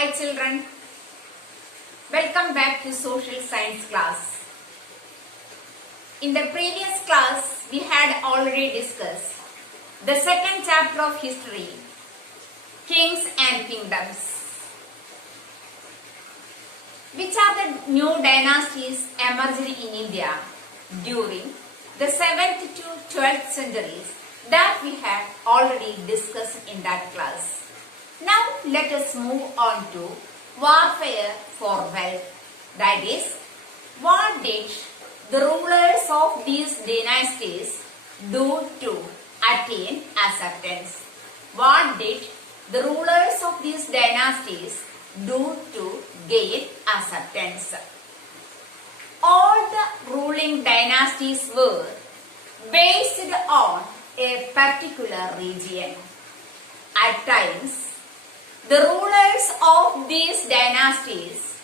Hi children, welcome back to social science class. In the previous class, we had already discussed the second chapter of history, Kings and Kingdoms. Which are the new dynasties emerged in India during the 7th to 12th centuries that we had already discussed in that class. Now let us move on to warfare for wealth. That is, what did the rulers of these dynasties do to attain acceptance? What did the rulers of these dynasties do to gain acceptance? All the ruling dynasties were based on a particular region. At times, the rulers of these dynasties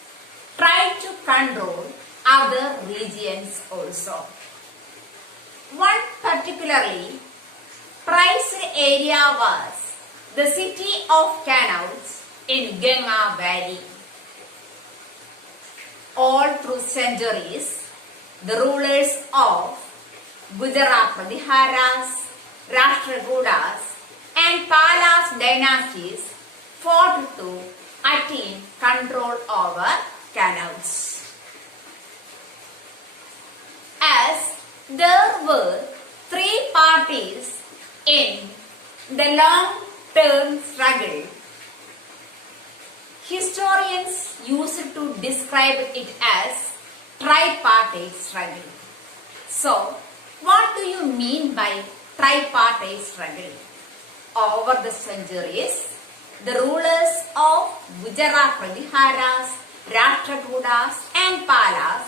tried to control other regions also. One particularly prized area was the city of canals in Ganga Valley. All through centuries, the rulers of Gujarat Pradhanas, Rashtrakutas and Palas dynasties fought to attain control over canals. As there were three parties in the long-term struggle, historians used to describe it as tripartite struggle. So, what do you mean by tripartite struggle? Over the centuries, the rulers of Gujarat Pradhanas, Rashtrakutas and Palas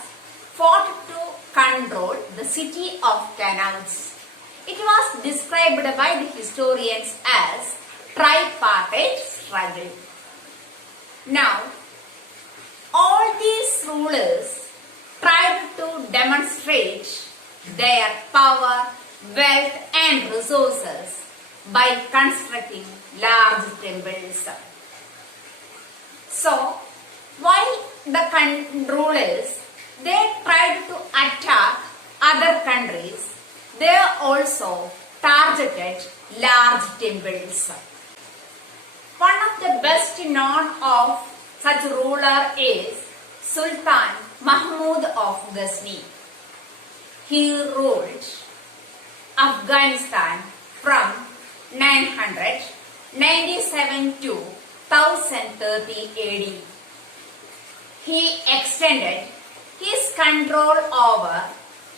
fought to control the city of canals. It was described by the historians as tripartite struggle. Now, all these rulers tried to demonstrate their power, wealth and resources by constructing large temples. So, while the rulers, they tried to attack other countries, they also targeted large temples. One of the best known of such ruler is Sultan Mahmud of Ghazni. He ruled Afghanistan from 997 to 1030 AD. He extended his control over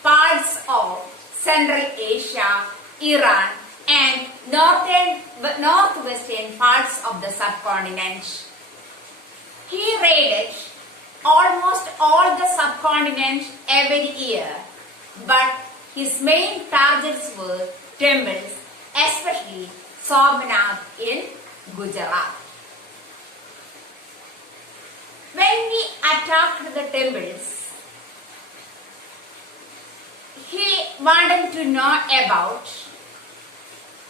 parts of Central Asia, Iran and northwestern parts of the subcontinent. He raided almost all the subcontinent every year, but his main targets were temples, especially Somnath in Gujarat. When we attacked the temples, he wanted to know about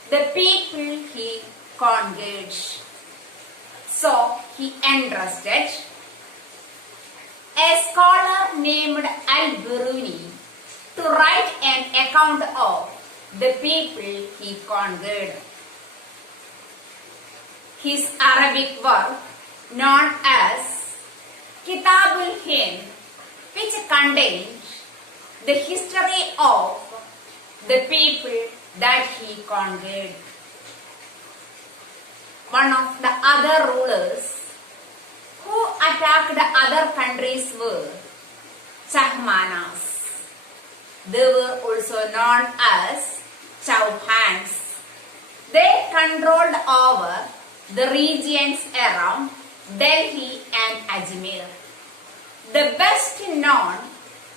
the people he conquered. So he entrusted a scholar named Al-Biruni to write an account of the people he conquered. His Arabic work, known as Al-Hind, which contained the history of the people that he conquered. One of the other rulers who attacked other countries were Chahmanas. They were also known as Chauhans. They controlled over the regions around Delhi and Ajmer. The best known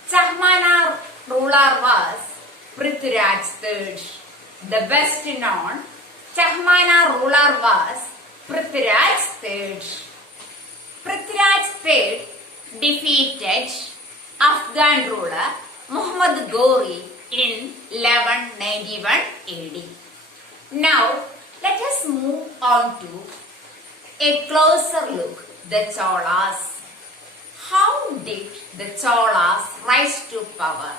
Chahmana ruler was Prithviraj III. The best known Chahmana ruler was Prithviraj III. Prithviraj III defeated Afghan ruler Muhammad Ghori in 1191 AD. Now, let us move on to a closer look the Cholas. How did the Cholas rise to power?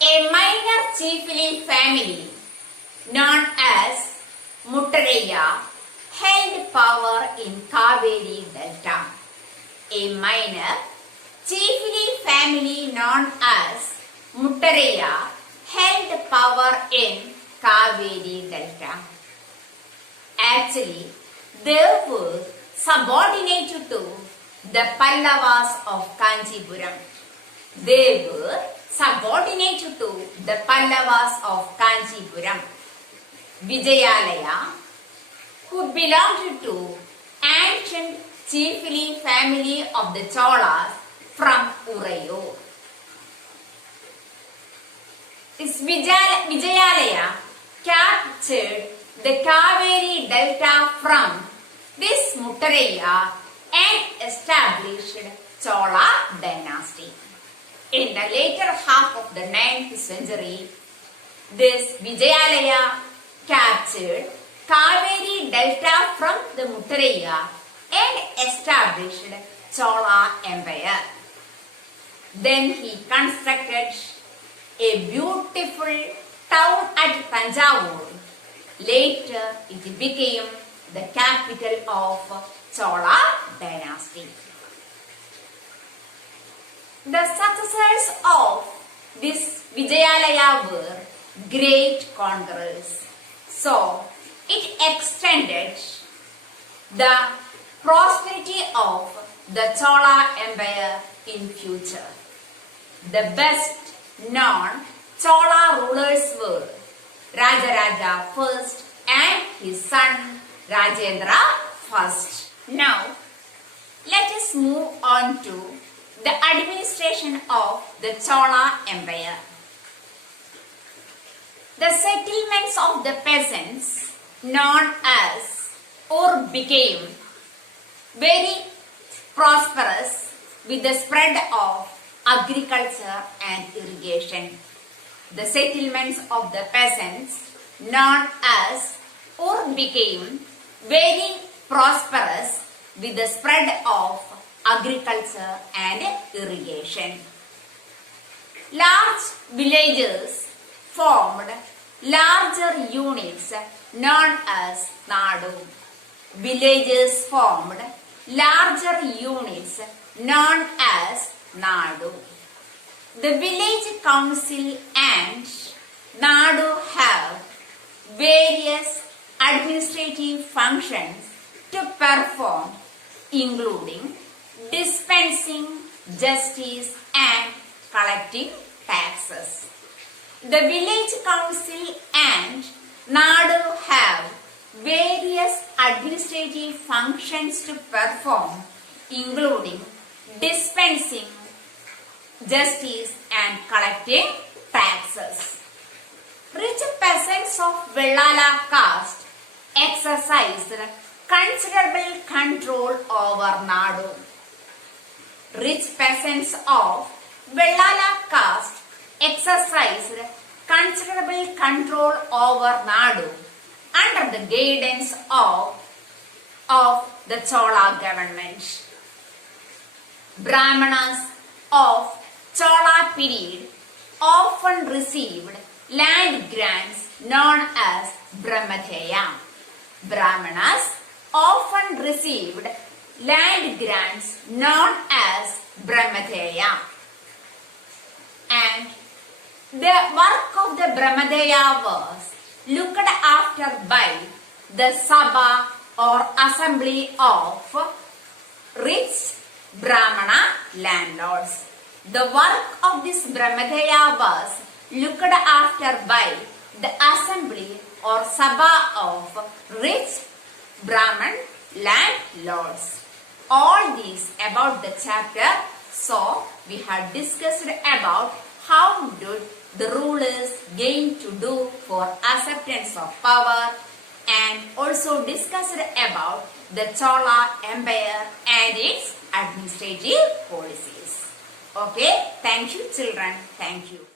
A minor chiefly family known as Muttaraya held power in Kaveri Delta. A minor chiefly family known as Muttaraya held power in Kaveri Delta. Actually, they were subordinate to the Pallavas of Kanchipuram. They were subordinate to the Pallavas of Kanchipuram. Vijayalaya, who belonged to ancient chiefly family of the Cholas from Urayu. This Vijayalaya captured the Kaveri Delta from this Muttaraya and established Chola dynasty. In the later half of the 9th century, this Vijayalaya captured Kaveri Delta from the Muttaraya and established Chola Empire. Then he constructed a beautiful town at Tanjavur. Later, it became the capital of Chola dynasty. The successors of this Vijayalaya were great conquerors. So, it extended the prosperity of the Chola Empire in future. The best known Chola rulers were Rajaraja I and his son Rajendra I. Now, let us move on to the administration of the Chola Empire. The settlements of the peasants, known as or became very prosperous with the spread of agriculture and irrigation. The settlements of the peasants, known as or became very prosperous with the spread of agriculture and irrigation. Large villages formed larger units known as Nadu. Villages formed larger units known as Nadu. The village council and Nadu have various administrative functions to perform, including dispensing justice and collecting taxes. The village council and Nadu have various administrative functions to perform, including dispensing justice and collecting taxes. Rich peasants of Vellala caste exercised considerable control over Nadu. Rich peasants of Vellala caste exercised considerable control over Nadu under the guidance of the Chola government. Brahmanas of Chola period often received land grants known as Brahmadeya. Brahmanas often received land grants known as Brahmadeya. And the work of the Brahmadeya was looked after by the Sabha or assembly of rich Brahmana landlords. The work of this Brahmadeya was looked after by the assembly or Sabha of rich Brahman landlords. All these about the chapter. So, we have discussed about how did the rulers gain to do for acceptance of power, and also discussed about the Chola Empire and its administrative policies. Okay, thank you children, thank you.